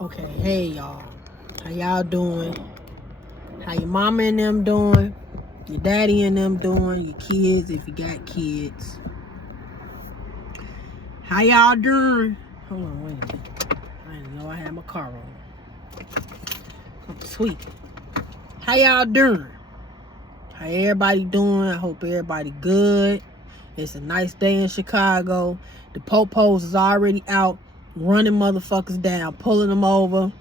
Okay, hey y'all. How y'all doing? How your mama and them doing? Your daddy and them doing? Your kids, if you got kids. How y'all doing? Hold on, wait a minute. I didn't know I had my car on. Oh, sweet. How y'all doing? How everybody doing? I hope everybody good. It's a nice day in Chicago. The po-pos is already out running motherfuckers down, pulling them over.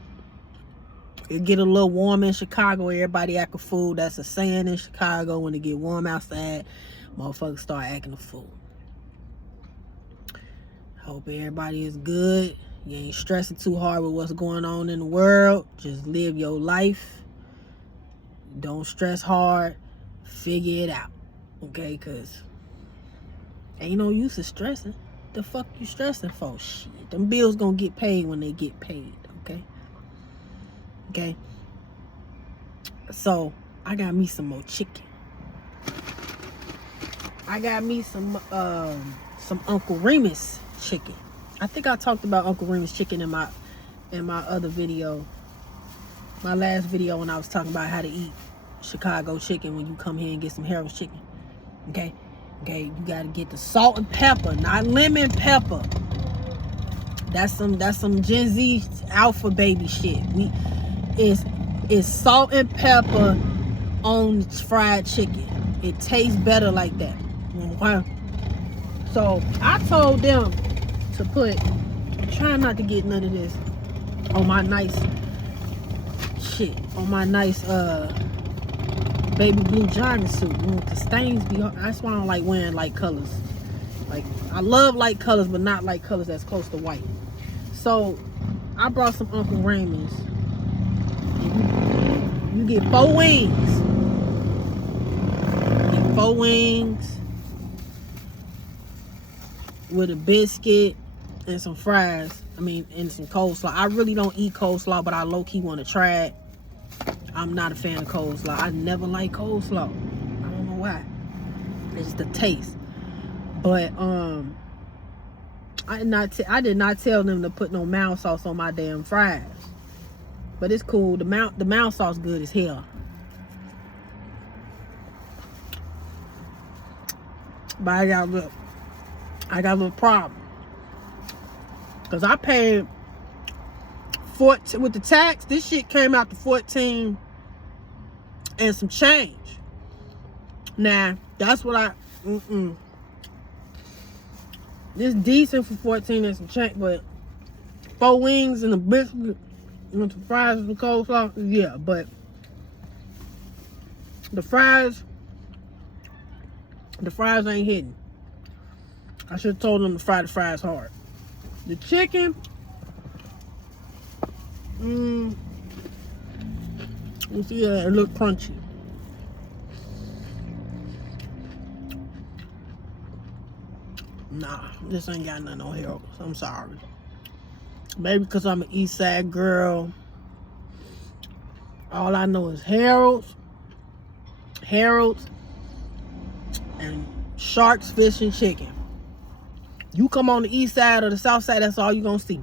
It get a little warm in Chicago. Everybody act a fool. That's a saying in Chicago. When it get warm outside, motherfuckers start acting a fool. Hope everybody is good. You ain't stressing too hard with what's going on in the world. Just live your life. Don't stress hard. Figure it out. Okay? Because ain't no use of stressing. The fuck you stressing for? Shit. Them bills gonna get paid when they get paid. Okay? Okay? So, I got me some more chicken. I got me some Uncle Remus chicken. I think I talked about Uncle Remus chicken in my other video. My last video when I was talking about how to eat Chicago chicken when you come here and get some Harold's chicken. Okay? Okay, you gotta get the salt and pepper, not lemon pepper. That's some Gen Z alpha baby shit. It's salt and pepper on fried chicken. It tastes better like that. Okay? So I told them to put, try not to get none of this on my nice shit, on my nice baby blue jogging suit. The stains be, that's why I don't like wearing light colors. Like, I love light colors, but not light colors that's close to white. So I brought some Uncle Remus. You get 4 wings. Get 4 wings with a biscuit and some fries. I mean, and some coleslaw. I really don't eat coleslaw, but I low-key want to try it. I'm not a fan of coleslaw. I never like coleslaw. I don't know why. It's just the taste. But I did not tell them to put no mound sauce on my damn fries. But it's cool. The mound sauce good as hell. But I got a little problem. Cause I paid with the tax. This shit came out to 14 and some change. Now that's what I. This decent for 14 and some change, but 4 wings and a biscuit and some fries and some coleslaw, yeah. But the fries ain't hitting. I should have told them to fry the fries hard. The chicken, you see that it look crunchy. Nah, this ain't got nothing on Harold's. I'm sorry. Maybe because I'm an East Side girl. All I know is Harold's, and Sharks Fish and Chicken. You come on the East Side or the South Side, that's all you gonna see.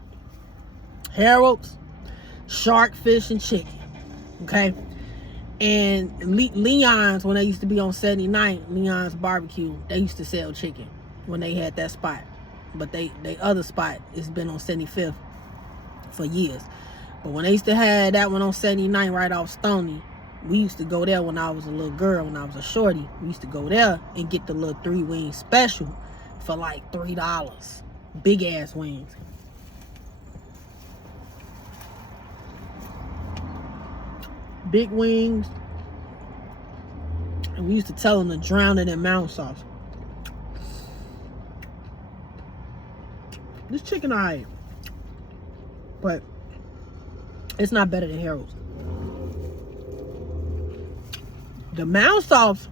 Harold's, Shark Fish and Chicken. Okay? And Leon's, when they used to be on 79th, Leon's Barbecue, they used to sell chicken when they had that spot. But they other spot has been on 75th for years. But when they used to have that one on 79th right off Stony, we used to go there when I was a little girl, when I was a shorty. We used to go there and get the little 3-wing special for like $3. Big ass wings. Big wings. And we used to tell them to drown it in mound sauce. This chicken alright, but it's not better than Harold's. The mound sauce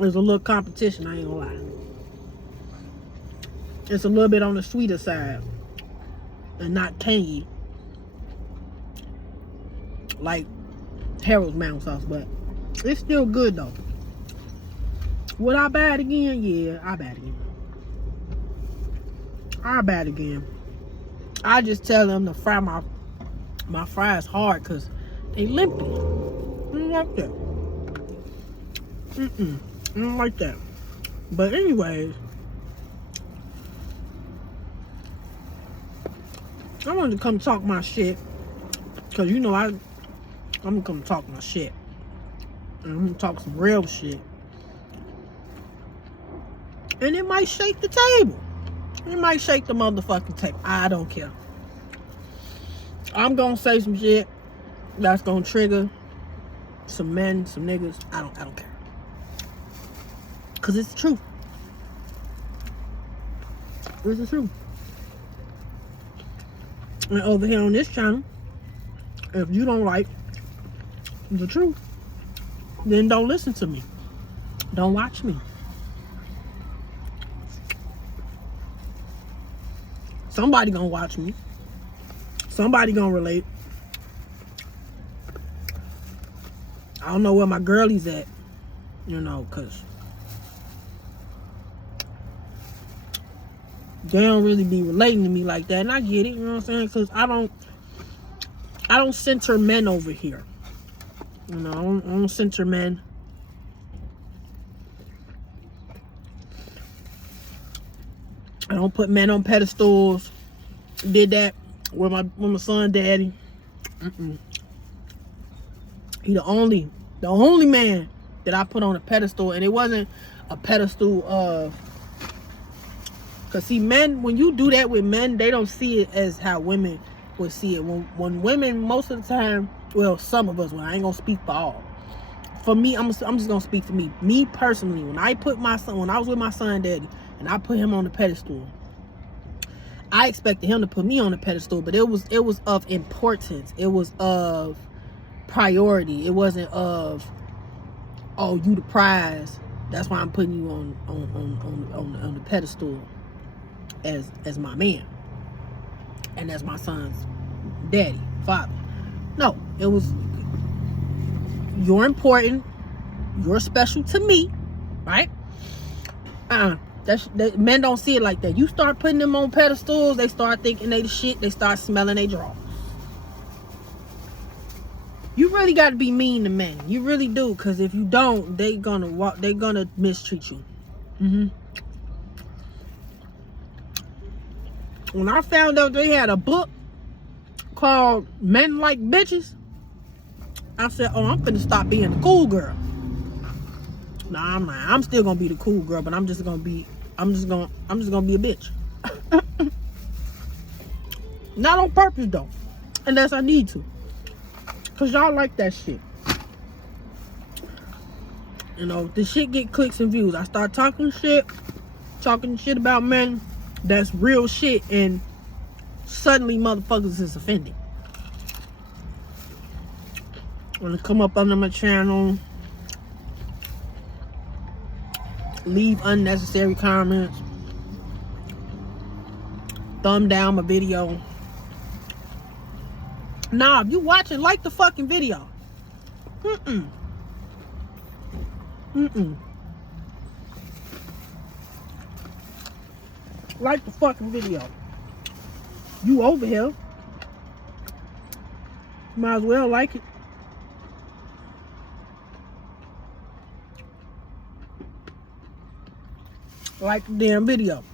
is a little competition, I ain't gonna lie. It's a little bit on the sweeter side and not tangy like Harold's mound sauce, but it's still good though. Would I buy it again? Yeah, I buy it again. I'll buy it again. I just tell them to fry my fries hard because they limpy. I don't like that. I don't like that. But anyways, I wanted to come talk my shit. Because you know I'm going to come talk my shit. And I'm going to talk some real shit. And it might shake the table. It might shake the motherfucking table. I don't care. I'm going to say some shit that's going to trigger some men, some niggas. I don't care. Because it's the truth. It's the truth. And over here on this channel, if you don't like the truth, then don't listen to me. Don't watch me. Somebody gonna watch me. Somebody gonna relate. I don't know where my girlies at, you know, cause they don't really be relating to me like that, and I get it, you know what I'm saying? Cause I don't center men over here. You know, I don't center men. I don't put men on pedestals. Did that with my son daddy. He the only man that I put on a pedestal, and it wasn't a pedestal of, cause see, men, when you do that with men, they don't see it as how women would see it. When women, most of the time, well, some of us, well, I ain't gonna speak for all. For me, I'm just gonna speak for me. Me personally, when I was with my son daddy, and I put him on the pedestal, I expected him to put me on the pedestal, but it was of importance. It was of priority. It wasn't of, oh, you the prize, that's why I'm putting you on the pedestal as my man and as my son's daddy, father. No, it was, you're important, you're special to me, right? Men don't see it like that. You start putting them on pedestals, they start thinking they the shit, they start smelling they drawers. You really got to be mean to men. You really do, because if you don't, they gonna mistreat you. When I found out they had a book called Men Like Bitches, I said, oh, I'm finna stop being the cool girl. Nah, I'm not. I'm still gonna be the cool girl, but I'm just gonna be a bitch. Not on purpose though, unless I need to, cause y'all like that shit. You know, the shit get clicks and views. I start talking shit about men. That's real shit, and suddenly motherfuckers is offended. When they come up under my channel, leave unnecessary comments, thumb down my video. Nah, if you watching, like the fucking video. Like the fucking video. You over here, might as well like it. Like the damn video,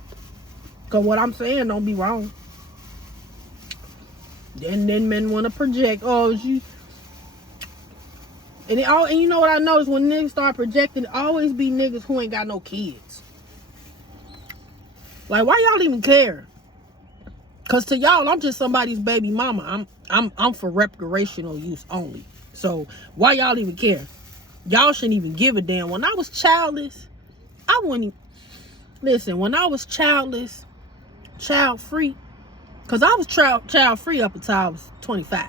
cause what I'm saying don't be wrong. Then men want to project, oh, you, and you know what I noticed, when niggas start projecting, it always be niggas who ain't got no kids. Like, why y'all even care? Cause to y'all, I'm just somebody's baby mama. I'm for recreational use only. So why y'all even care? Y'all shouldn't even give a damn. When I was childless, I wouldn't even, listen, when I was childless, child free, cause I was child free up until I was 25.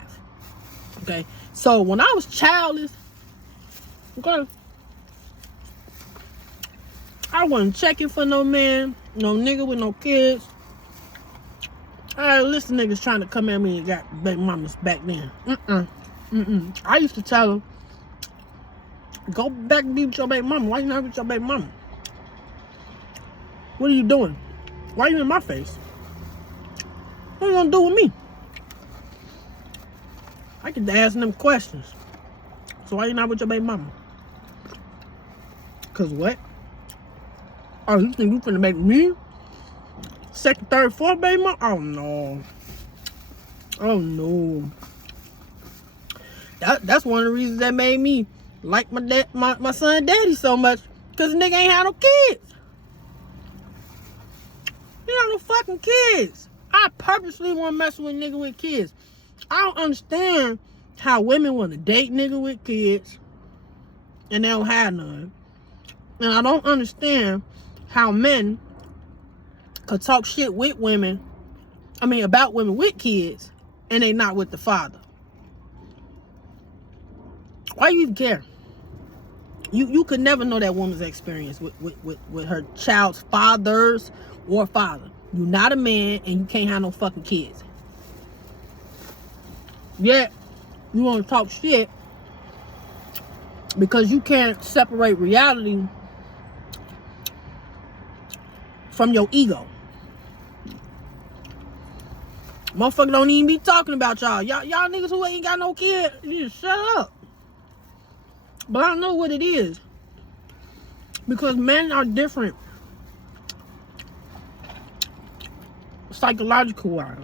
Okay, so when I was childless, okay, I wasn't checking for no man, no nigga with no kids. I listen, niggas trying to come at me and got baby mamas back then. I used to tell them, go back and be with your baby mama. Why you not with your baby mama? What are you doing? Why are you in my face? What you gonna do with me? I get to ask them questions. So why you not with your baby mama? Cause what? Oh, you think you finna make me second, third, fourth baby mama? Oh no. Oh no. That's one of the reasons that made me like my son daddy so much. Cause the nigga ain't had no kids. He ain't no fucking kids. I purposely want to mess with a nigga with kids. I don't understand how women want to date nigga with kids and they don't have none. And I don't understand how men could talk shit with women, about women with kids, and they not with the father. Why you even care? You could never know that woman's experience with her child's fathers or father. You're not a man and you can't have no fucking kids. Yet, you want to talk shit because you can't separate reality from your ego. Motherfucker don't even be talking about y'all. Y'all niggas who ain't got no kid, you just shut up. But I know what it is. Because men are different. Psychological wise.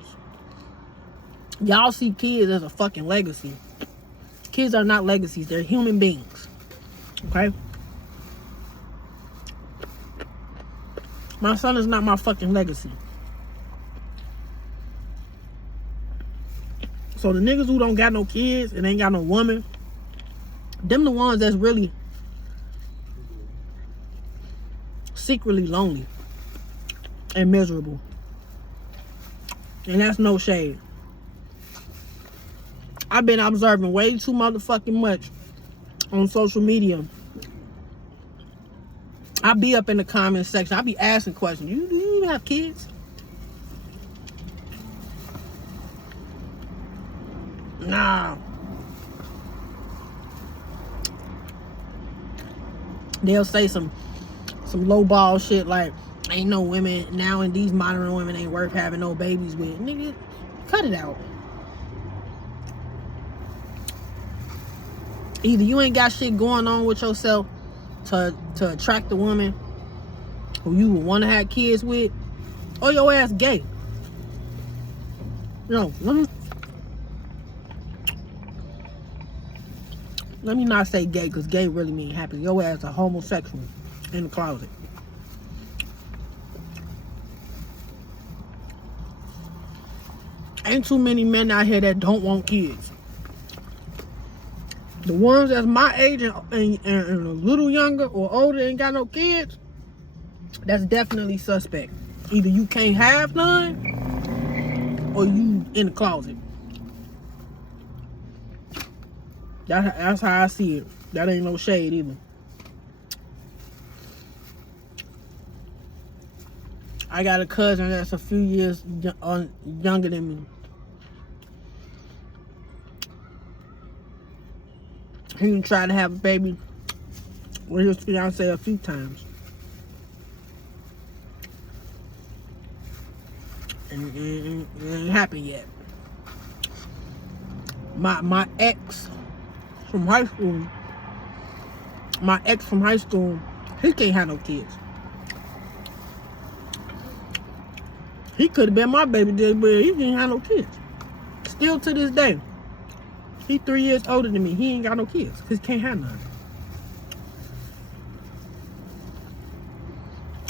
Y'all see kids as a fucking legacy. Kids are not legacies. They're human beings. Okay? My son is not my fucking legacy. So the niggas who don't got no kids and ain't got no woman, them the ones that's really secretly lonely and miserable. And that's no shade. I've been observing way too motherfucking much on social media. I be up in the comment section. I be asking questions. Do you have kids? Nah. They'll say some low ball shit like, ain't no women now, and these modern women ain't worth having no babies with. Nigga, cut it out. Either you ain't got shit going on with yourself to attract a woman who you would want to have kids with, or your ass gay. No, let me not say gay, because gay really mean happy. Your ass a homosexual in the closet. Ain't too many men out here that don't want kids. The ones that's my age and a little younger or older ain't got no kids, that's definitely suspect. Either you can't have none or you in the closet. That's how I see it. That ain't no shade either. I got a cousin that's a few years younger than me. He tried to have a baby with his fiance a few times. And it ain't happened yet. My ex from high school, he can't have no kids. He could have been my baby daddy, but he didn't have no kids. Still to this day. He 3 years older than me. He ain't got no kids because he can't have none.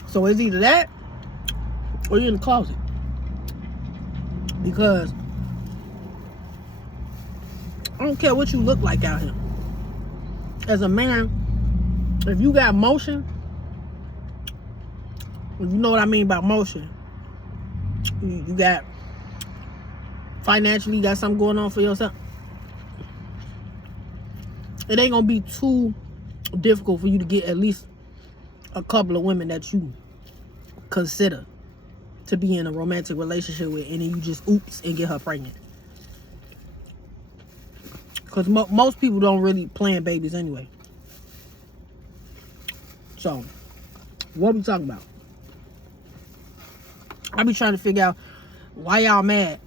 So it's either that or you're in the closet. Because I don't care what you look like out here. As a man, if you got motion, if you know what I mean by motion, you got financially, you got something going on for yourself, it ain't gonna be too difficult for you to get at least a couple of women that you consider to be in a romantic relationship with, and then you just oops and get her pregnant. Because most people don't really plan babies anyway. So, what are we talking about? I be trying to figure out Why y'all mad?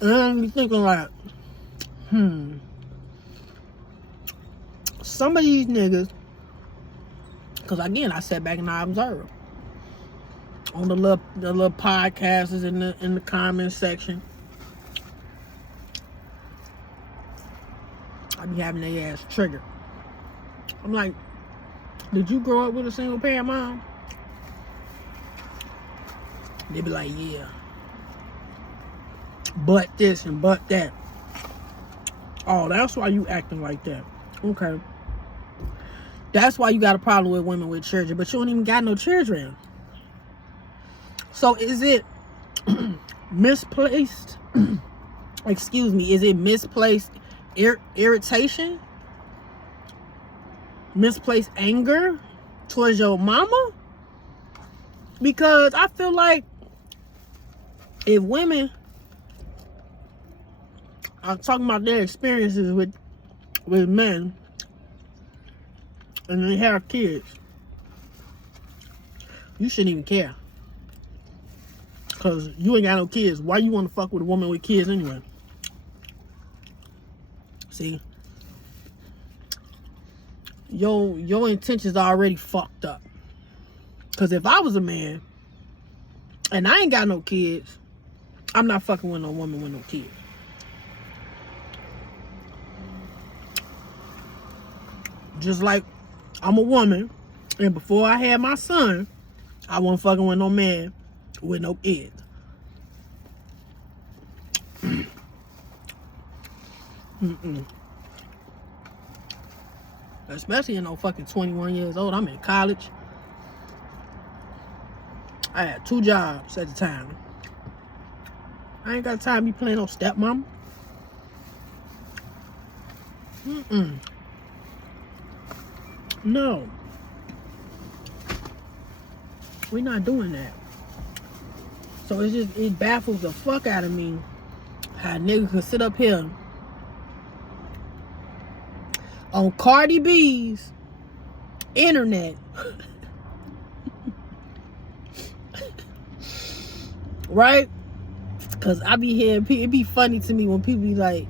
And I'm be thinking like, some of these niggas, because again, I sat back and I observed on the little podcasts in the comment section. I be having their ass triggered. I'm like, did you grow up with a single parent mom? They be like, yeah. But this and but that. Oh, that's why you acting like that. Okay. That's why you got a problem with women with children, but you don't even got no children. So is it misplaced? Excuse me. Is it misplaced irritation? Misplaced anger towards your mama? Because I feel like if women are talking about their experiences with men and they have kids, you shouldn't even care. Because you ain't got no kids. Why you want to fuck with a woman with kids anyway? See? Your intentions are already fucked up. Because if I was a man and I ain't got no kids, I'm not fucking with no woman with no kids. Just like I'm a woman, and before I had my son, I wasn't fucking with no man with no kids. Especially in no fucking 21 years old. I'm in college. I had 2 jobs at the time. I ain't got time to be playing no stepmom. No. We're not doing that. So it baffles the fuck out of me how niggas can sit up here on Cardi B's internet right? Because I be hearing it be funny to me when people be like,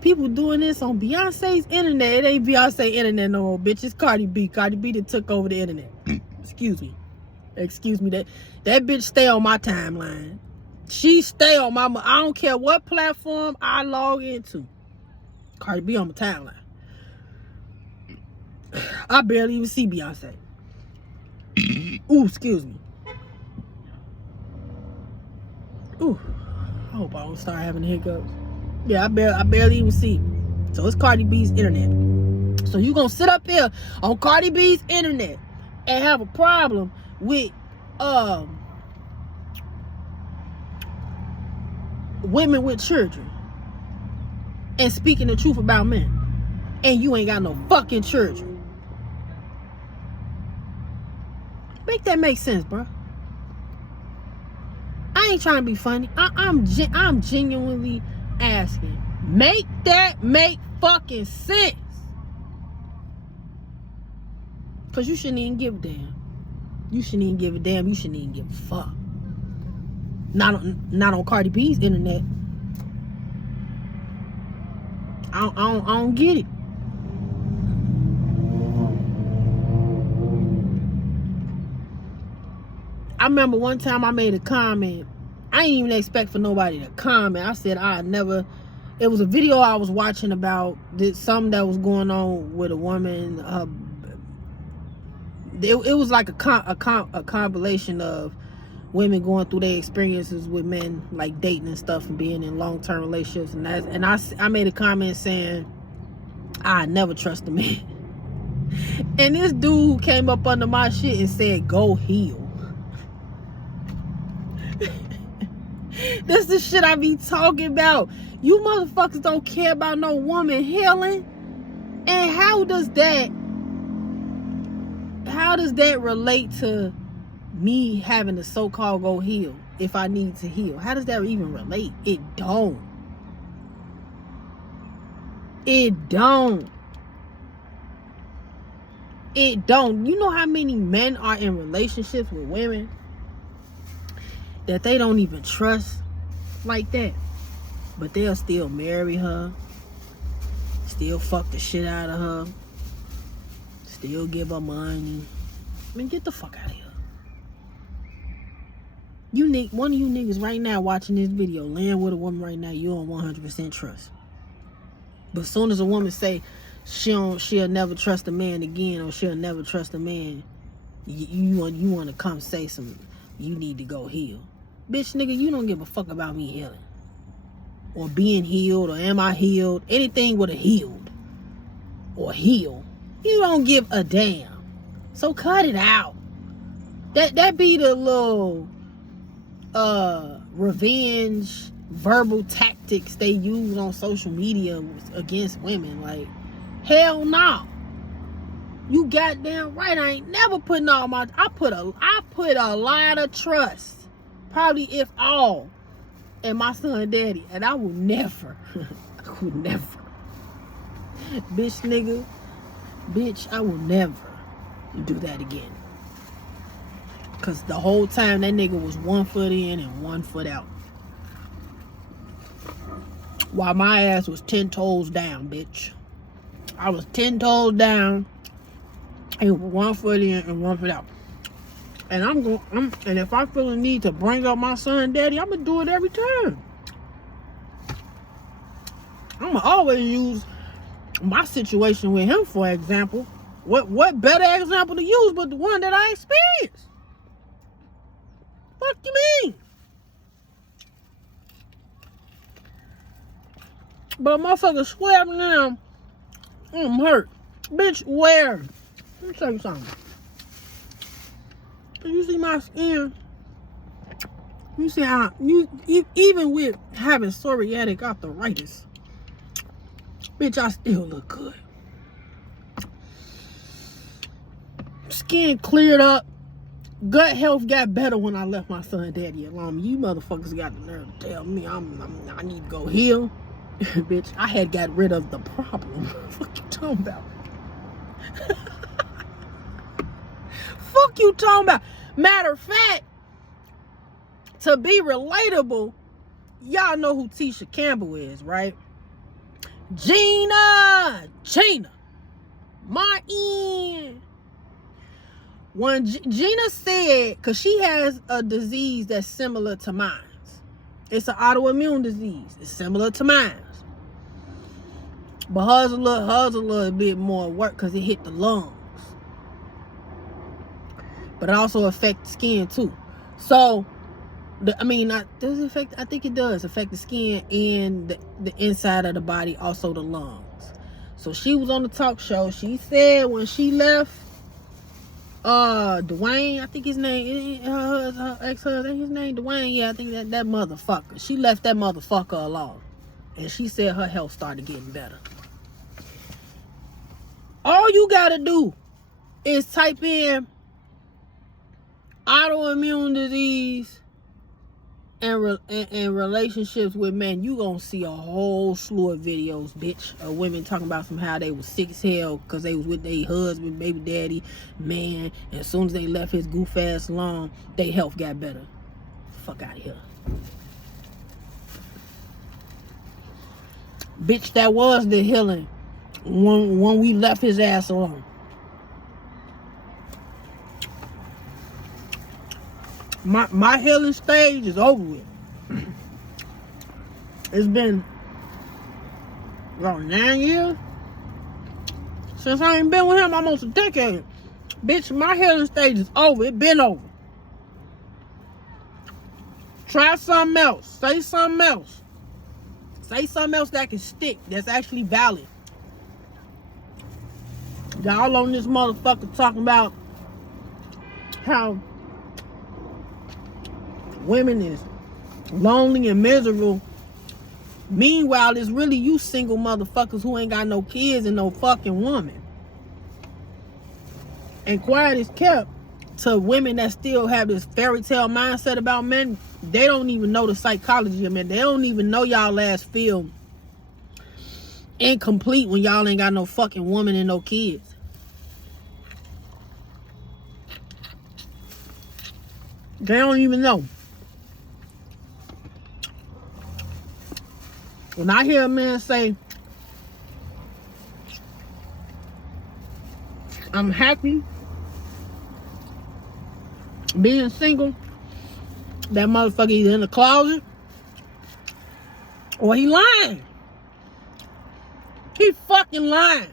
people doing this on Beyonce's internet. It ain't Beyonce internet no more, bitch. It's Cardi B. Cardi B that took over the internet. Excuse me. That bitch stay on my timeline. She stay on my, I don't care what platform I log into. Cardi B on my timeline. I barely even see Beyonce. Ooh, excuse me. Ooh, I hope I don't start having hiccups. Yeah, I barely even see. So it's Cardi B's internet. So you gonna sit up here on Cardi B's internet and have a problem with women with children and speaking the truth about men, and you ain't got no fucking children. Make that make sense, bro. I ain't trying to be funny. I'm genuinely asking. Make that make fucking sense. Because you shouldn't even give a damn. You shouldn't even give a damn. You shouldn't even give a fuck. Not on Cardi B's internet. I don't get it. I remember one time I made a comment. I didn't even expect for nobody to comment. I said it was a video I was watching about something that was going on with a woman. It was like a compilation of women going through their experiences with men, like dating and stuff, and being in long-term relationships. And I made a comment saying I never trust a man. And this dude came up under my shit and said, "Go heal." This is the shit I be talking about. You motherfuckers don't care about no woman healing. And how does that relate to me having to so-called go heal if I need to heal? How does that even relate? It don't. You know how many men are in relationships with women that they don't even trust like that, but they'll still marry her, still fuck the shit out of her, still give her money. I mean, get the fuck out of here. One of you niggas right now watching this video, laying with a woman right now, you don't 100% trust. But as soon as a woman say she'll never trust a man again, or she'll never trust a man, you want to come say some, you need to go heal. Bitch, nigga, you don't give a fuck about me healing. Or being healed, or am I healed? Anything with a healed or heal. You don't give a damn. So cut it out. That be the little revenge verbal tactics they use on social media against women. Like, hell no. You goddamn right. I ain't never putting all my I put a lot of trust, probably if all, in my son daddy, and I will never bitch, I will never do that again. Cause the whole time that nigga was 1 foot in and 1 foot out, while my ass was 10 toes down, bitch. I was 10 toes down and 1 foot in and 1 foot out. And and if I feel a need to bring up my son daddy, I'm gonna do it every time. I'm gonna always use my situation with him for example. What better example to use but the one that I experienced? Fuck you mean? But motherfucker swear me now, I'm hurt. Bitch, where? Let me tell you something. You see my skin? You see how even with having psoriatic arthritis, bitch, I still look good. Skin cleared up. Gut health got better when I left my son daddy alone. You motherfuckers got the nerve to tell me I need to go heal. Bitch, I had got rid of the problem. Fuck you talking about? Fuck you talking about? Matter of fact, to be relatable, y'all know who Tisha Campbell is, right? Gina Martin. When Gina said, because she has a disease that's similar to mine. It's an autoimmune disease. It's similar to mine. But hers a little bit more work because it hit the lungs. But it also affects the skin too. So, does it affect? I think it does affect the skin and the inside of the body, also the lungs. So she was on the talk show. She said when she left Dwayne, I think his name, her ex-husband, his name Dwayne, yeah, I think that motherfucker. She left that motherfucker alone. And she said her health started getting better. All you gotta do is type in autoimmune disease and relationships with men. You gonna see a whole slew of videos, bitch, of women talking about how they was sick as hell because they was with their husband, baby daddy, man, and as soon as they left his goof ass alone, their health got better. Fuck out of here. Bitch, that was the healing when we left his ass alone. My healing stage is over with. It's been around 9 years since I ain't been with him, almost a decade. Bitch, my healing stage is over. It been over. Try something else. Say something else. Say something else that can stick, that's actually valid. Y'all on this motherfucker talking about how women is lonely and miserable. Meanwhile, it's really you single motherfuckers who ain't got no kids and no fucking woman. And quiet is kept to women that still have this fairy tale mindset about men. They don't even know the psychology of men. They don't even know y'all ass feel incomplete when y'all ain't got no fucking woman and no kids. They don't even know. When I hear a man say, I'm happy being single, that motherfucker either in the closet or he lying. He fucking lying.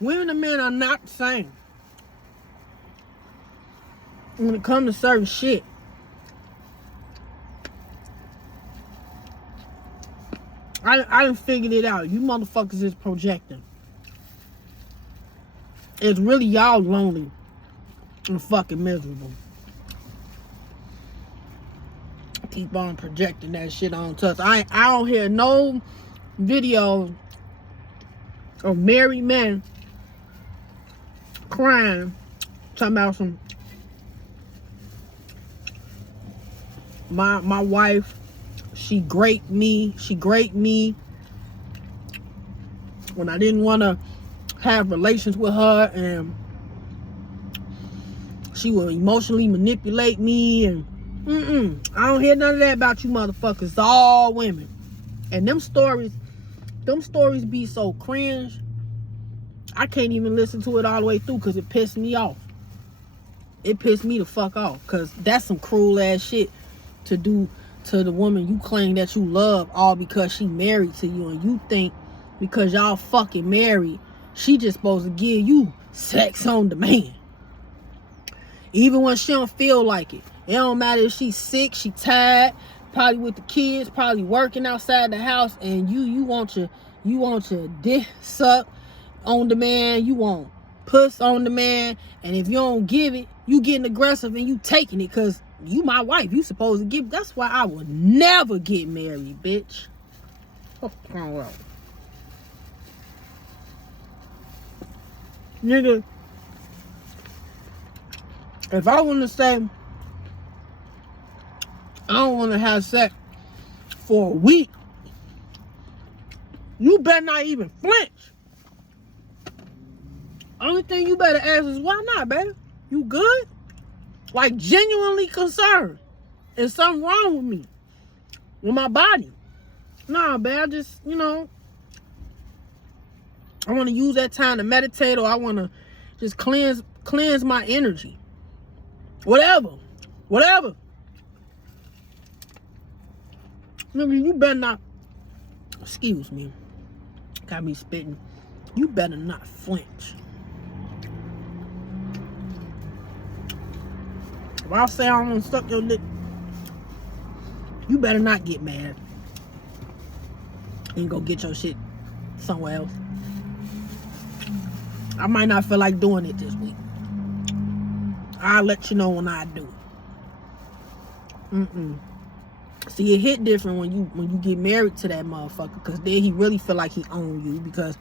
Women and men are not the same when it comes to certain shit. I done figured it out. You motherfuckers is projecting. It's really y'all lonely and fucking miserable. Keep on projecting that shit on us. I don't hear no video of married men crying, talking about some, my wife, she great me when I didn't want to have relations with her, and she will emotionally manipulate me, and I don't hear none of that about you motherfuckers. It's all women. And them stories be so cringe. I can't even listen to it all the way through because it pissed me off. It pissed me the fuck off, because that's some cruel ass shit to do to the woman you claim that you love, all because she married to you, and you think because y'all fucking married, she just supposed to give you sex on demand. Even when she don't feel like it. It don't matter if she's sick, she tired, probably with the kids, probably working outside the house, and you want your dick sucked on demand, you want puss on demand, and if you don't give it, you getting aggressive and you taking it because you my wife. You supposed to give. That's why I would never get married, bitch. What's wrong with you? Nigga, if I want to say I don't want to have sex for a week, you better not even flinch. Only thing you better ask is, why not, baby? You good? Like, genuinely concerned. Is something wrong with me? With my body? Nah, babe, I just, I want to use that time to meditate, or I want to just cleanse my energy. Whatever. Nigga, you better not, excuse me, got me spitting. You better not flinch. If I say I'm gonna suck your dick, you better not get mad and go get your shit somewhere else. I might not feel like doing it this week. I'll let you know when I do it. See, it hit different when you get married to that motherfucker, because then he really feel like he own you, because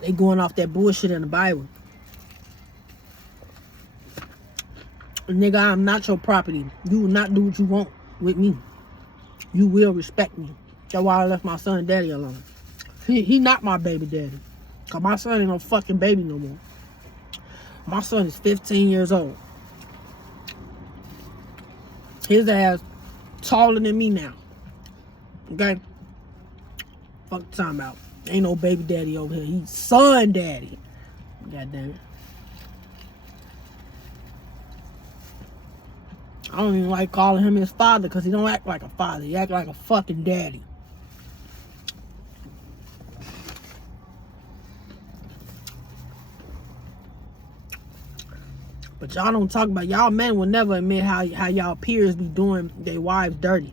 they going off that bullshit in the Bible. Nigga, I'm not your property. You will not do what you want with me. You will respect me. That's why I left my son daddy alone. He not my baby daddy. Cause my son ain't no fucking baby no more. My son is 15 years old. His ass taller than me now. Okay? Fuck the time out. Ain't no baby daddy over here. He's son daddy. God damn it. I don't even like calling him his father, because he don't act like a father. He act like a fucking daddy. But y'all don't talk about, y'all men will never admit how y'all peers be doing their wives dirty.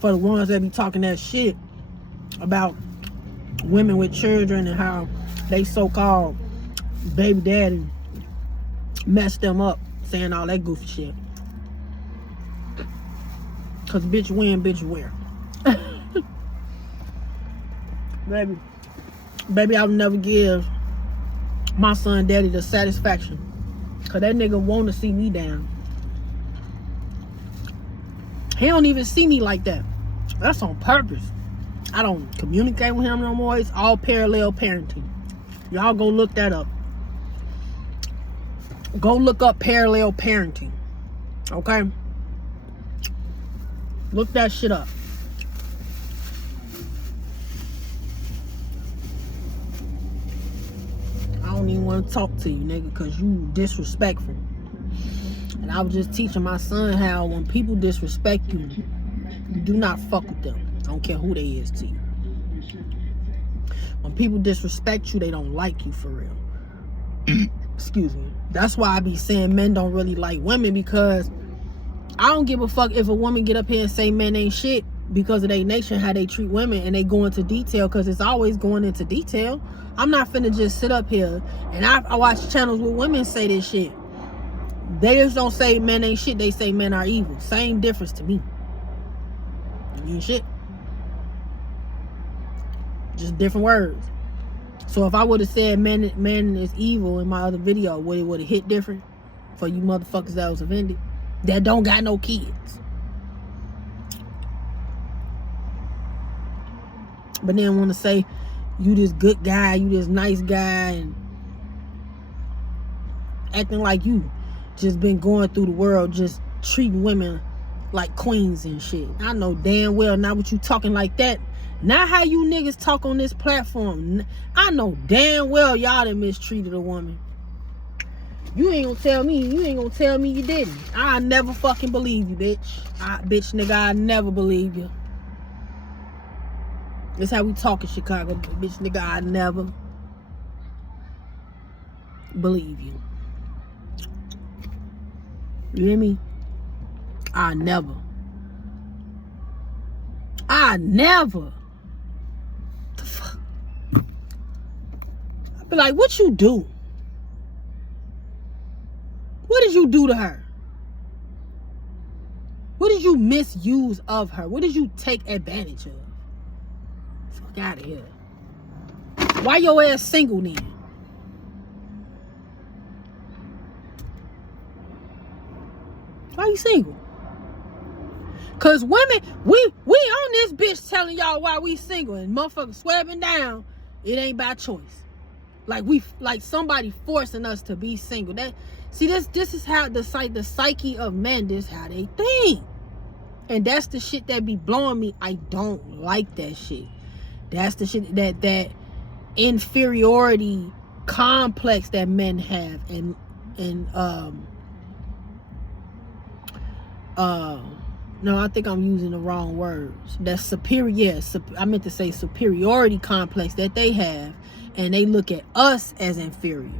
For the ones that be talking that shit about women with children and how they so-called baby daddy messed them up, saying all that goofy shit. Cause bitch win, bitch wear. Baby, I would never give my son daddy the satisfaction, cause that nigga want to see me down. He don't even see me like that. That's on purpose. I don't communicate with him no more. It's all parallel parenting. Y'all go look that up. Go look up parallel parenting. Okay? Look that shit up. I don't even want to talk to you, nigga, because you disrespectful. And I was just teaching my son how when people disrespect you, you do not fuck with them. I don't care who they is to you. When people disrespect you, they don't like you for real. Excuse me. That's why I be saying men don't really like women, because I don't give a fuck if a woman get up here and say men ain't shit because of their nature, how they treat women, and they go into detail, because it's always going into detail. I'm not finna just sit up here and I watch channels where women say this shit. They just don't say men ain't shit, they say men are evil. Same difference to me. You ain't shit. Just different words. So if I would have said man is evil in my other video, would it hit different for you motherfuckers that was offended? That don't got no kids. But then want to say you this good guy, you this nice guy, and acting like you just been going through the world just treating women like queens and shit. I know damn well not what you talking like that. Not how you niggas talk on this platform. I know damn well y'all done mistreated a woman. You ain't gonna tell me you didn't. I never fucking believe you, bitch. Bitch, nigga, I never believe you. That's how we talk in Chicago, bitch, nigga, I never believe you. You hear me? I never. The fuck? I be like, what you do? What did you do to her? What did you misuse of her? What did you take advantage of? Fuck out of here. Why your ass single then? Why you single? Cause women, we on this bitch telling y'all why we single, and motherfuckers swearing down, it ain't by choice. Like somebody forcing us to be single. This is how the psyche of men, this how they think. And that's the shit that be blowing me. I don't like that shit. That's the shit that inferiority complex that men have, and no, I think I'm using the wrong words. That's superior. I meant to say superiority complex that they have, and they look at us as inferior.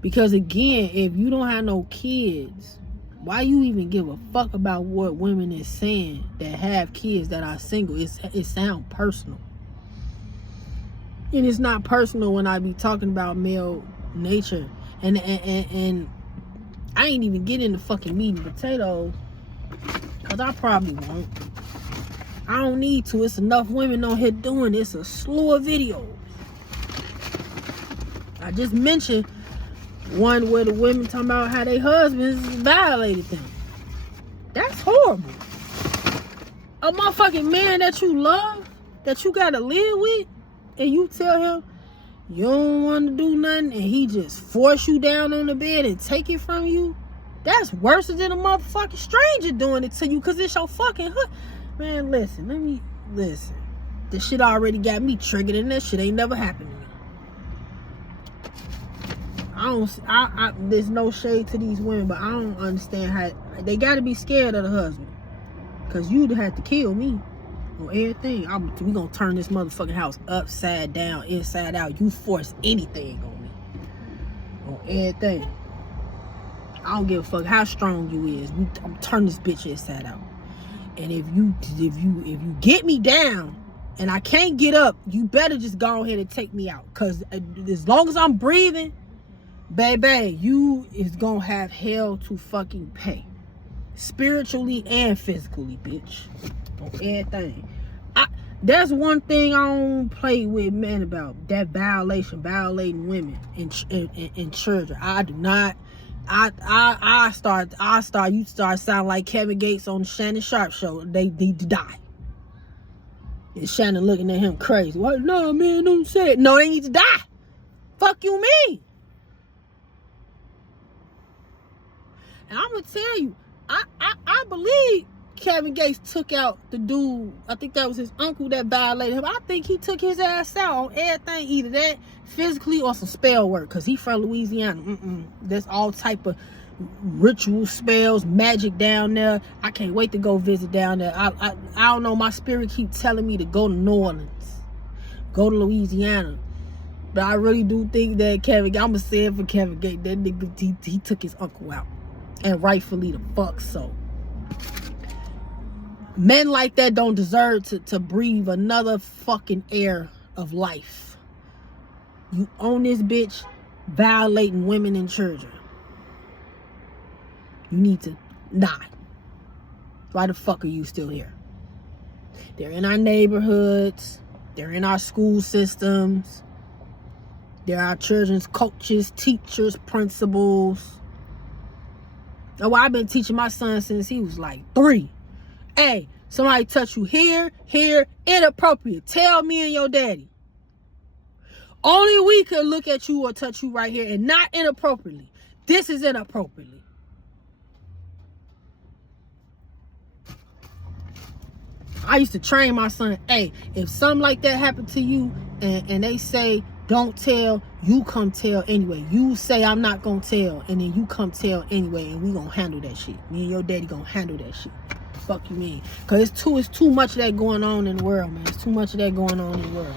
Because again, if you don't have no kids, why you even give a fuck about what women is saying that have kids that are single? It sounds personal. And it's not personal when I be talking about male nature. And I ain't even get into fucking meat and potatoes, because I probably won't. I don't need to. It's enough women on here doing this. A slew of videos. I just mentioned one where the women talking about how their husbands violated them. That's horrible. A motherfucking man that you love, that you gotta live with, and you tell him you don't want to do nothing, and he just force you down on the bed and take it from you. That's worse than a motherfucking stranger doing it to you, because it's your fucking hood. Man, listen. This shit already got me triggered, and that shit ain't never happened to me. There's no shade to these women, but I don't understand how they gotta be scared of the husband, because you'd have to kill me on everything. We gonna turn this motherfucking house upside down, inside out. You force anything on me, on everything. I don't give a fuck how strong you is. I'm turn this bitch inside out. And if you get me down and I can't get up, you better just go ahead and take me out. Cause as long as I'm breathing, baby, you is gonna have hell to fucking pay, spiritually and physically, bitch. On everything. That's one thing I don't play with men about. That violating women and children. I do not. You start sounding like Kevin Gates on the Shannon Sharp show. They die. And Shannon looking at him crazy. What? No, man, don't say it. No, they need to die. Fuck you mean? And I'm gonna tell you, I believe Kevin Gates took out the dude. I think that was his uncle that violated him. I think he took his ass out on everything, either that physically or some spell work, because he from Louisiana. There's all type of ritual spells, magic down there. I can't wait to go visit down there. I don't know, my spirit keep telling me to go to New Orleans, go to Louisiana. But I really do think that Kevin, I'm gonna say it for Kevin Gates, that nigga, he took his uncle out, and rightfully the fuck so. Men like that don't deserve to breathe another fucking air of life. You own this bitch violating women and children. You need to die. Why the fuck are you still here? They're in our neighborhoods. They're in our school systems. They're our children's coaches, teachers, principals. Oh, I've been teaching my son since he was like 3. Hey, somebody touch you here, inappropriate. Tell me and your daddy. Only we could look at you or touch you right here, and not inappropriately. This is inappropriately. I used to train my son, hey, if something like that happened to you and they say, don't tell, you come tell anyway. You say I'm not gonna tell, and then you come tell anyway, and we gonna handle that shit. Me and your daddy gonna handle that shit. Fuck you mean? Cause it's too much of that going on in the world, man. It's too much of that going on in the world.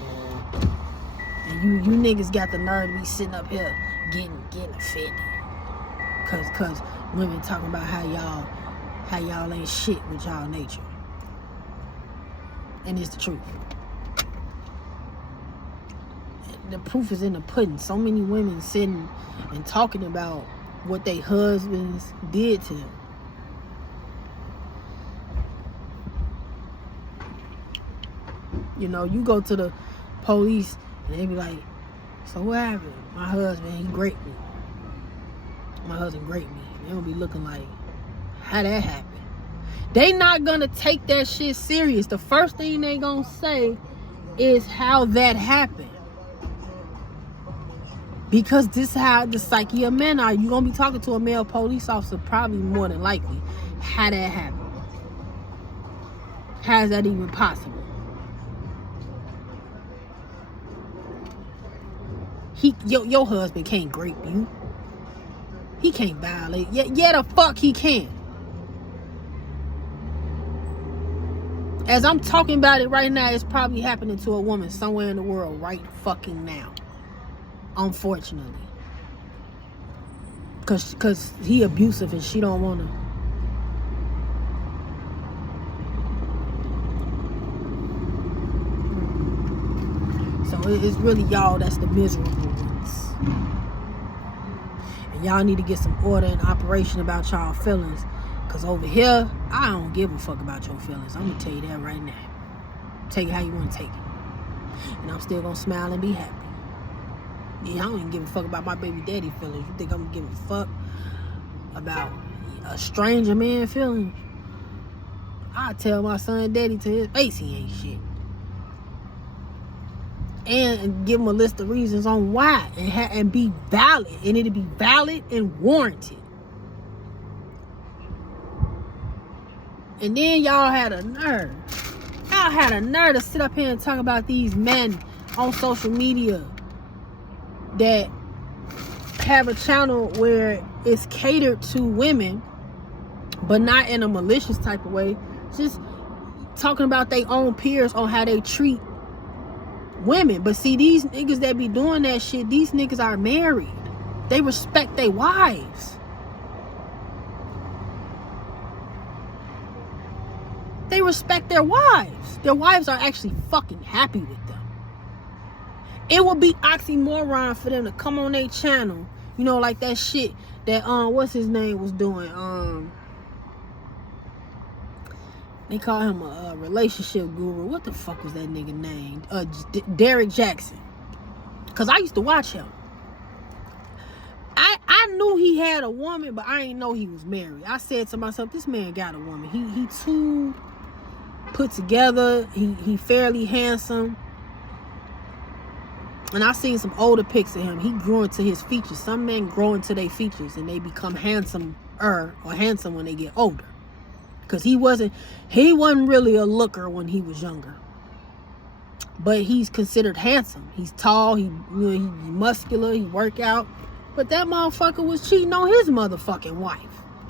And you niggas got the nerve to be sitting up here getting offended. Cause women talking about how y'all ain't shit with y'all nature. And it's the truth. The proof is in the pudding. So many women sitting and talking about what their husbands did to them. You know, you go to the police and they be like, so what happened? My husband, he raped me. My husband raped me. They don't be looking like, how that happened? They not gonna take that shit serious. The first thing they gonna say is how that happened. Because this is how the psyche of men are. You gonna be talking to a male police officer, probably more than likely, how that happened. How is that even possible? Your husband can't grape you. He can't violate. Yeah, the fuck he can. As I'm talking about it right now, it's probably happening to a woman somewhere in the world right fucking now. Unfortunately. Cause he abusive and she don't wanna. So it's really y'all that's the miserable ones. And y'all need to get some order and operation about y'all feelings. Cause over here, I don't give a fuck about your feelings. I'm gonna tell you that right now. Take it how you wanna take it. And I'm still gonna smile and be happy. Yeah, I don't even give a fuck about my baby daddy feelings. You think I'm gonna give a fuck about a stranger man feeling? I tell my son daddy to his face he ain't shit. And give him a list of reasons on why. And be valid. And it'll be valid and warranted. And then y'all had a nerve. Y'all had a nerve to sit up here and talk about these men on social media that have a channel where it's catered to women, but not in a malicious type of way. Just talking about their own peers on how they treat women. But see, these niggas that be doing that shit, these niggas are married. They respect their wives. They respect their wives. Their wives are actually fucking happy with them. It would be oxymoron for them to come on their channel, you know, like that shit that what's his name was doing. They call him a relationship guru. What the fuck was that nigga named? Derek Jackson. Cause I used to watch him. I knew he had a woman, but I didn't know he was married. I said to myself, this man got a woman. He too put together. He fairly handsome. And I seen some older pics of him. He grew into his features. Some men grow into their features and they become handsome or handsome when they get older. Because he wasn't really a looker when he was younger. But he's considered handsome. He's tall, he's muscular, he work out. But that motherfucker was cheating on his motherfucking wife.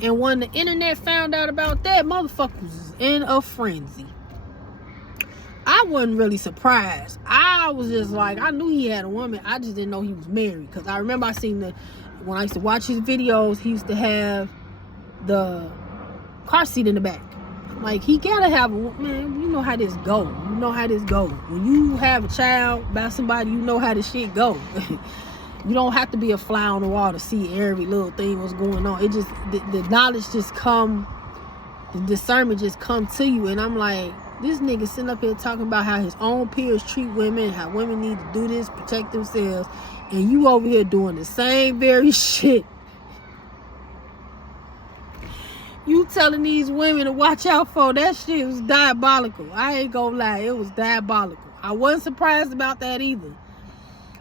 And when the internet found out about that, motherfucker was in a frenzy. I wasn't really surprised. I was just like, I knew he had a woman. I just didn't know he was married. Because I remember when I used to watch his videos, he used to have the car seat in the back. Like, he gotta have man, you know how this go. You know how this go. When you have a child by somebody, you know how this shit go. You don't have to be a fly on the wall to see every little thing what's going on. It just, the knowledge just come, the discernment just come to you. And I'm like, this nigga sitting up here talking about how his own peers treat women, how women need to do this, protect themselves. And you over here doing the same very shit. You telling these women to watch out for. That shit was diabolical. I ain't gonna lie. It was diabolical. I wasn't surprised about that either.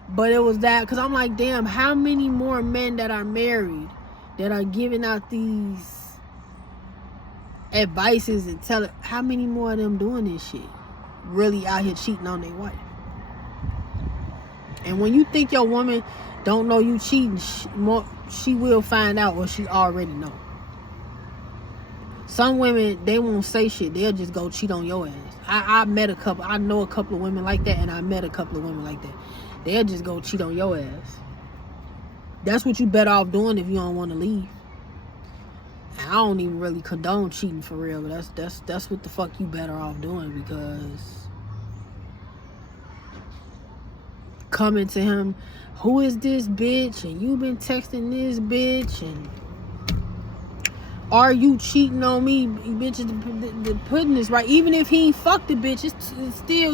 But it was that, because I'm like, damn, how many more men that are married that are giving out these advices and telling, how many more of them doing this shit? Really out here cheating on their wife. And when you think your woman don't know you cheating, she will find out, or she already know. Some women, they won't say shit. They'll just go cheat on your ass. I know a couple of women like that, and I met a couple of women like that. They'll just go cheat on your ass. That's what you better off doing if you don't want to leave. And I don't even really condone cheating for real, but that's what the fuck you better off doing, because coming to him, who is this bitch? And you been texting this bitch, and are you cheating on me, bitches? The putting this right. Even if he ain't fucked the bitch,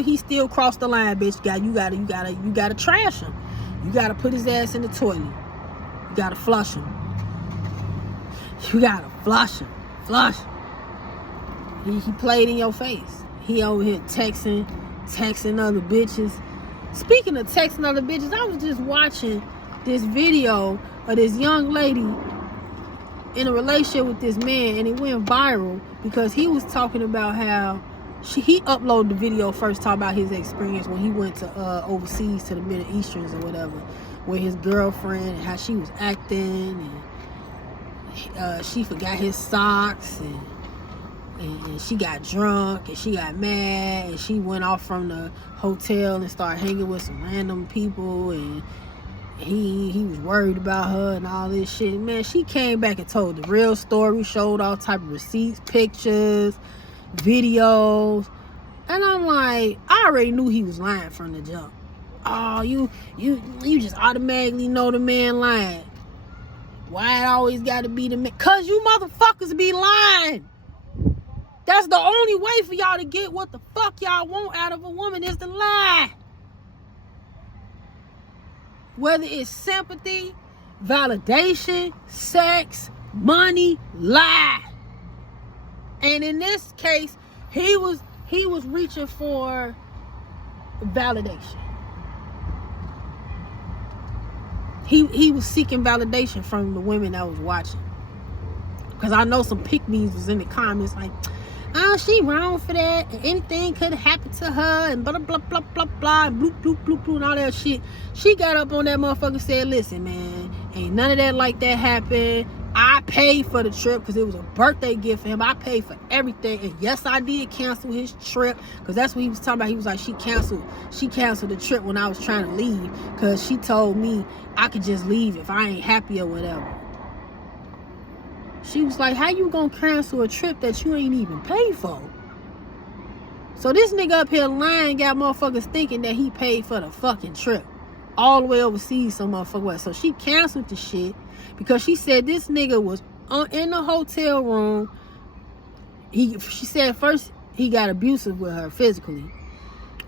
he still crossed the line, bitch. You gotta trash him. You gotta put his ass in the toilet. You gotta flush him. You gotta flush him. Flush him. He played in your face. He over here texting other bitches. Speaking of texting other bitches, I was just watching this video of this young lady in a relationship with this man, and it went viral because he was talking about how he uploaded the video first, talking about his experience when he went to overseas to the Middle Easterns or whatever, with his girlfriend, and how she was acting, and she forgot his socks, and she got drunk, and she got mad, and she went off from the hotel and started hanging with some random people, and he was worried about her and all this shit. Man, she came back and told the real story, showed all type of receipts, pictures, videos. And I'm like, I already knew he was lying from the jump. Oh, you just automatically know the man lying. Why it always gotta be the man? Cause you motherfuckers be lying. That's the only way for y'all to get what the fuck y'all want out of a woman, is to lie. Whether it's sympathy, validation, sex, money, lie. And in this case, he was reaching for validation. He was seeking validation from the women that was watching. Because I know some pick-me's was in the comments like, oh, she wrong for that, and anything could have happened to her, and blah, blah, blah, blah, blah, bloop, bloop, bloop, bloop, and all that shit. She got up on that motherfucker and said, listen, man, ain't none of that like that happened. I paid for the trip because it was a birthday gift for him. I paid for everything, and yes, I did cancel his trip, because that's what he was talking about. He was like, she canceled the trip when I was trying to leave, because she told me I could just leave if I ain't happy or whatever. She was like, how you gonna cancel a trip that you ain't even paid for? So this nigga up here lying got motherfuckers thinking that he paid for the fucking trip. All the way overseas some motherfucker was. So she canceled the shit because she said this nigga was in the hotel room. She said first he got abusive with her physically.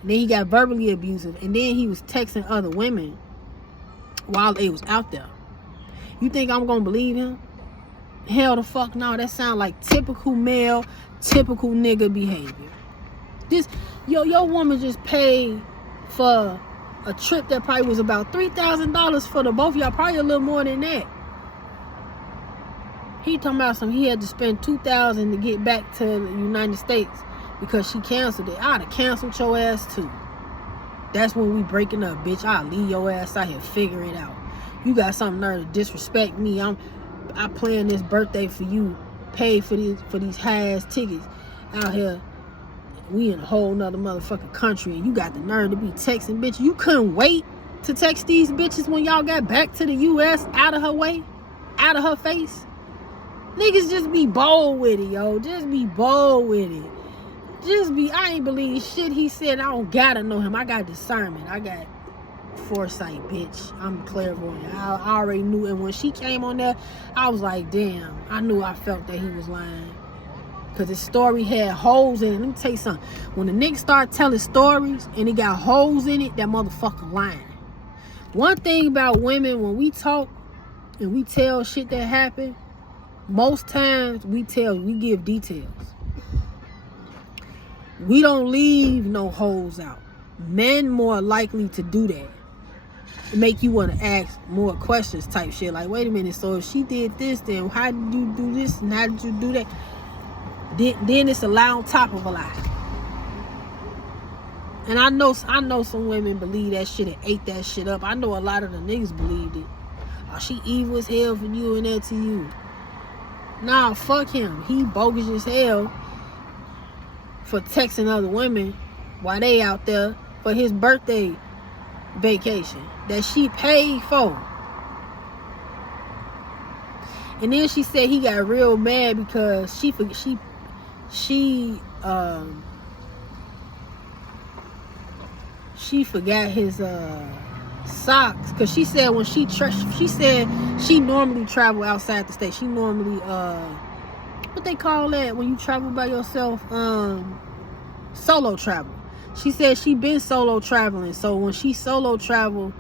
Then he got verbally abusive. And then he was texting other women while they was out there. You think I'm gonna believe him? Hell the fuck no. That sound like typical male, typical nigga behavior. Your woman just paid for a trip that probably was about $3,000 for the both of y'all, probably a little more than that. He talking about he had to spend $2,000 to get back to the United States because she canceled it. I'd have canceled your ass too. That's when we breaking up, bitch. I'll leave your ass out here, figure it out. You got something nerve to disrespect me. I planned this birthday for you, paid for these high-ass tickets out here. We in a whole nother motherfucking country, and you got the nerve to be texting, bitch. You couldn't wait to text these bitches when y'all got back to the U.S. out of her way, out of her face. Niggas just be bold with it, yo. Just be bold with it. I ain't believe shit he said. I don't gotta know him. I got discernment. I got foresight, bitch. I'm clairvoyant. I already knew. And when she came on there, I was like, damn. I knew I felt that he was lying. Because his story had holes in it. Let me tell you something. When the nigga start telling stories and he got holes in it, that motherfucker lying. One thing about women, when we talk and we tell shit that happened, most times we give details. We don't leave no holes out. Men more likely to do that. Make you want to ask more questions type shit. Like, wait a minute, so if she did this, then how did you do this and how did you do that? Then it's a lie on top of a lie. And I know some women believe that shit and ate that shit up. I know a lot of the niggas believed it. Oh, she evil as hell for doing that to you. Nah, fuck him. He bogus as hell for texting other women while they out there for his birthday vacation that she paid for. And then she said he got real mad because she forgot his socks, because she said when she said she normally travel outside the state. She normally what they call that when you travel by yourself, solo travel. She said she been solo traveling, so when she solo travel,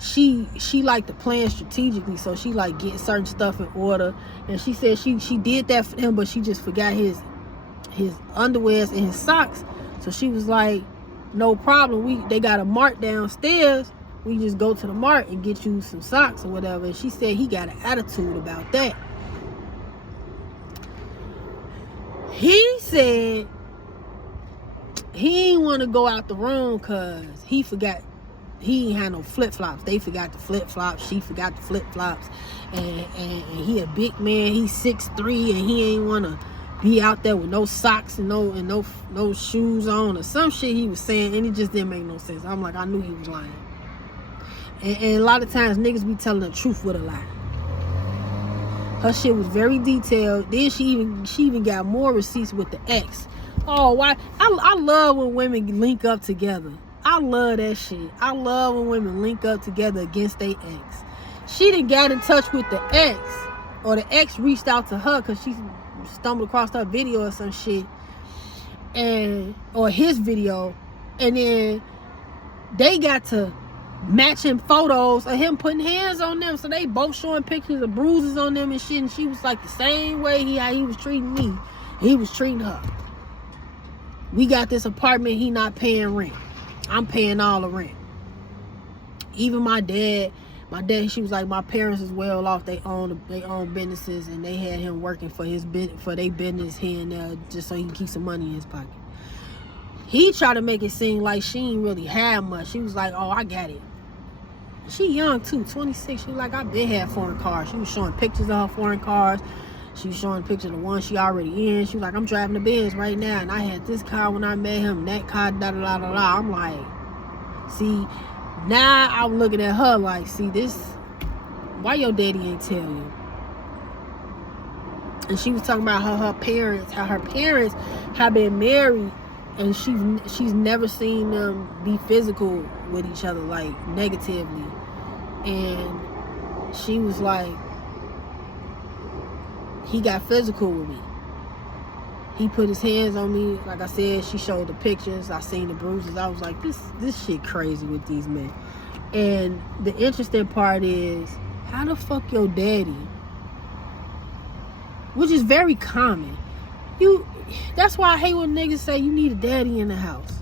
she like to plan strategically, so she like get certain stuff in order. And she said she did that for him, but she just forgot his underwears and his socks. So she was like, no problem, they got a mart downstairs, we just go to the mart and get you some socks or whatever. And she said he got an attitude about that. He said he ain't want to go out the room because he forgot he ain't had no flip-flops. They forgot the flip-flops. She forgot the flip-flops. And he a big man. He's 6'3", and he ain't want to be out there with no socks and no shoes on or some shit he was saying, and it just didn't make no sense. I'm like, I knew he was lying. And a lot of times niggas be telling the truth with a lie. Her shit was very detailed. Then she even got more receipts with the ex. Oh, why? I love when women link up together. I love that shit. I love when women link up together against their ex. She done got in touch with the ex, or the ex reached out to her because she stumbled across her video or some shit, or his video, and then they got to matching photos of him putting hands on them, so they both showing pictures of bruises on them and shit. And she was like, the same way he was treating me, he was treating her. We got this apartment, he not paying rent, I'm paying all the rent. Even my dad, she was like, my parents is well off. They own businesses, and they had him working for their business here and there just so he can keep some money in his pocket. He tried to make it seem like she ain't really had much. She was like, oh, I got it. She young too, 26. She was like, I been had foreign cars. She was showing pictures of her foreign cars. She was showing pictures of the one she already in. She was like, I'm driving the Benz right now, and I had this car when I met him, that car, da da da da da. I'm like, see, now I'm looking at her like, see, this, why your daddy ain't tell you? And she was talking about how her parents have been married, and she's never seen them be physical with each other, like negatively. And she was like, he got physical with me. He put his hands on me. Like I said, she showed the pictures. I seen the bruises. I was like, this shit crazy with these men. And the interesting part is, how the fuck your daddy, which is very common. That's why I hate when niggas say you need a daddy in the house.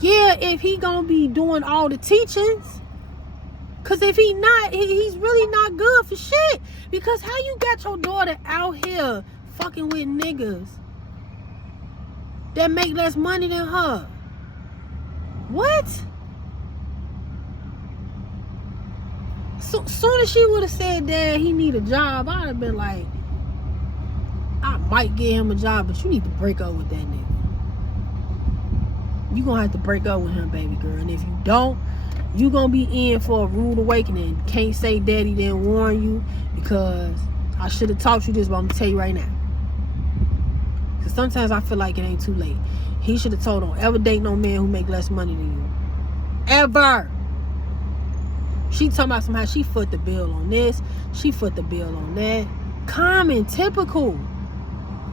Yeah, if he gonna be doing all the teachings. Cause if he not, he's really not good for shit. Because how you got your daughter out here fucking with niggas that make less money than her? What? So soon as she would have said, Dad, he need a job, I'd have been like, I might get him a job, but you need to break up with that nigga. You gonna have to break up with him, baby girl. And if you don't, you gonna be in for a rude awakening. Can't say Daddy didn't warn you, because I should have taught you this, but I'm gonna tell you right now. Because sometimes I feel like it ain't too late. He should have told, don't ever date no man who make less money than you. Ever. She talking about somehow she foot the bill on this, she foot the bill on that. Common, typical.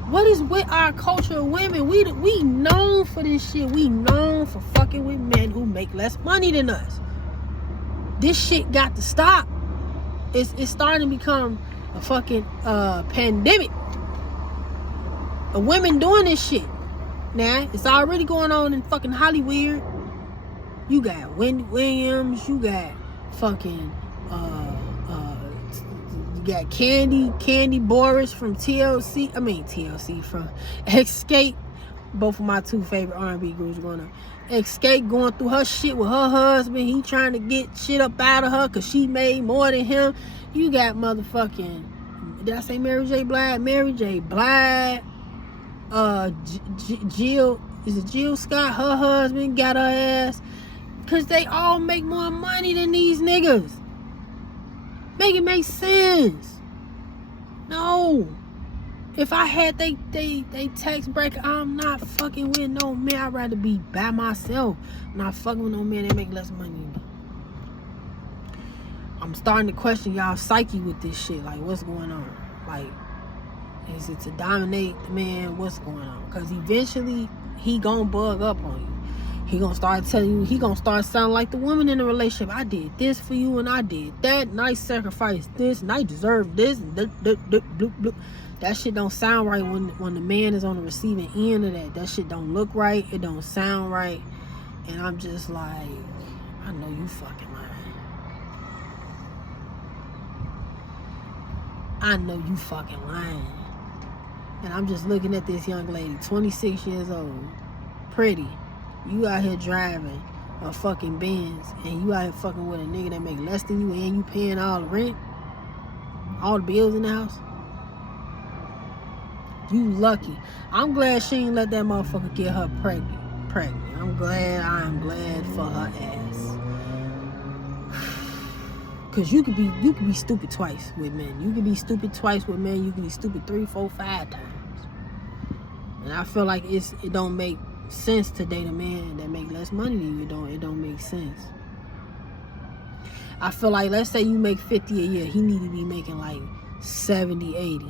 What is with our culture of women? We known for this shit. We known for fucking with men who make less money than us. This shit got to stop. It's starting to become a fucking pandemic of women doing this shit. Now, it's already going on in fucking Hollywood. You got Wendy Williams, you got fucking you got Candy Boris from TLC from Escape. Both of my two favorite R&B groups going on. Escape going through her shit with her husband. He trying to get shit up out of her because she made more than him. You got motherfucking, did I say Mary J. Blige? Mary J. Blige. Jill, is it Jill Scott? Her husband got her ass. Because they all make more money than these niggas. Make it make sense. No. If I had they tax break, I'm not fucking with no man. I'd rather be by myself. I'm not fucking with no man that make less money than me. I'm starting to question y'all psyche with this shit. Like, what's going on? Like, is it to dominate the man? What's going on? Because eventually, he gonna bug up on you. He gonna start telling you, he gonna start sounding like the woman in the relationship. I did this for you and I did that, and I sacrificed this, and I deserve this, and bloop. That shit don't sound right when the man is on the receiving end of that. That shit don't look right. It don't sound right. And I'm just like, I know you fucking lying. I know you fucking lying. And I'm just looking at this young lady, 26 years old, pretty. You out here driving a fucking Benz, and you out here fucking with a nigga that make less than you, and you paying all the rent, all the bills in the house. You lucky. I'm glad she ain't let that motherfucker get her pregnant. I'm glad for her ass. Cause you could be stupid twice with men. You could be stupid twice with men. You could be stupid 3, 4, 5 times. And I feel like it don't make sense to date a man that make less money than you. It don't make sense. I feel like, let's say you make 50 a year, he need to be making like 70, 80.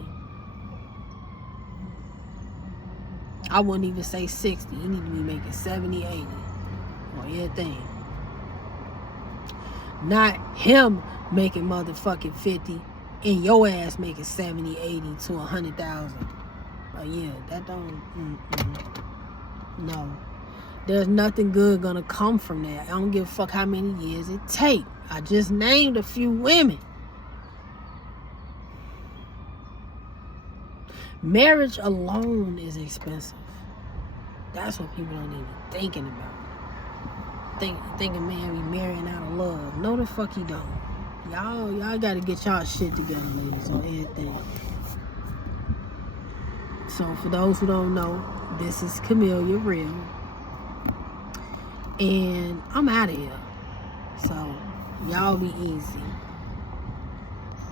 I wouldn't even say 60. He need to be making 70, 80 or everything. Not him making motherfucking 50 and your ass making 70, 80 to 100,000 a year. That don't. No. There's nothing good gonna come from that. I don't give a fuck how many years it take. I just named a few women. Marriage alone is expensive. That's what people don't even thinking about. Thinking man be marrying out of love. No, the fuck you don't. Y'all gotta get y'all shit together, ladies, on everything. So for those who don't know, this is Camellia Real, and I'm out of here. So y'all be easy.